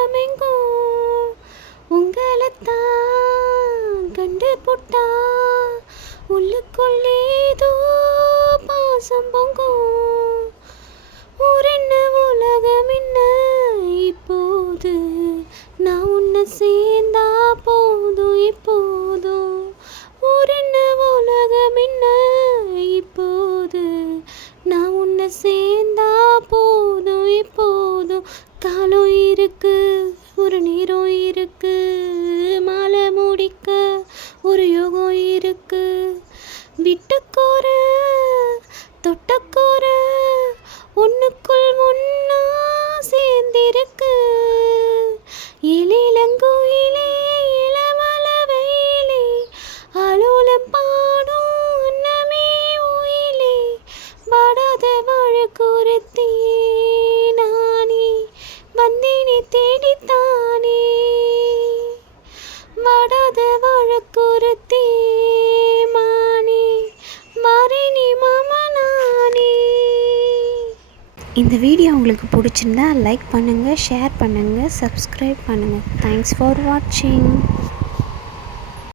உலகமெங்கும் உங்களைத்தான் கண்டு புட்டா உள்ளுக்குள்ளேதோ பாசம் பொங்கும். ஊரென்ன உலகம் என்ன இப்போது நான் உன்னை சேர்ந்தா போதும் இப்போதும். ஊரென்ன உலகம் என்ன இப்போது நான் உன்னை சேர்ந்தா போதும் இப்போதும். காலம் இருக்கு ஒரு நேரம் இருக்கு மாலை முடிக்க ஒரு யோகம் இருக்கு. விட்டுக்கோர தொட்டக்கோர ஒன்றுக்குள் ஒன்னா சேர்ந்திருக்கு. இளங்குயிலே இளமல வெயிலே ஆலோலம் பாடும் அன்னமே உயிலே வாடாத வாழக்குறுத்தி நானே வந்தேனே தேடித்தானே. வாடாத வாழக்குறுத்தி மானே மாறினி மாமனானே. இந்த வீடியோ உங்களுக்கு பிடிச்சிருந்தா லைக் பண்ணுங்கள், ஷேர் பண்ணுங்கள், சப்ஸ்கிரைப் பண்ணுங்கள். தேங்க்ஸ் ஃபார் வாட்சிங்.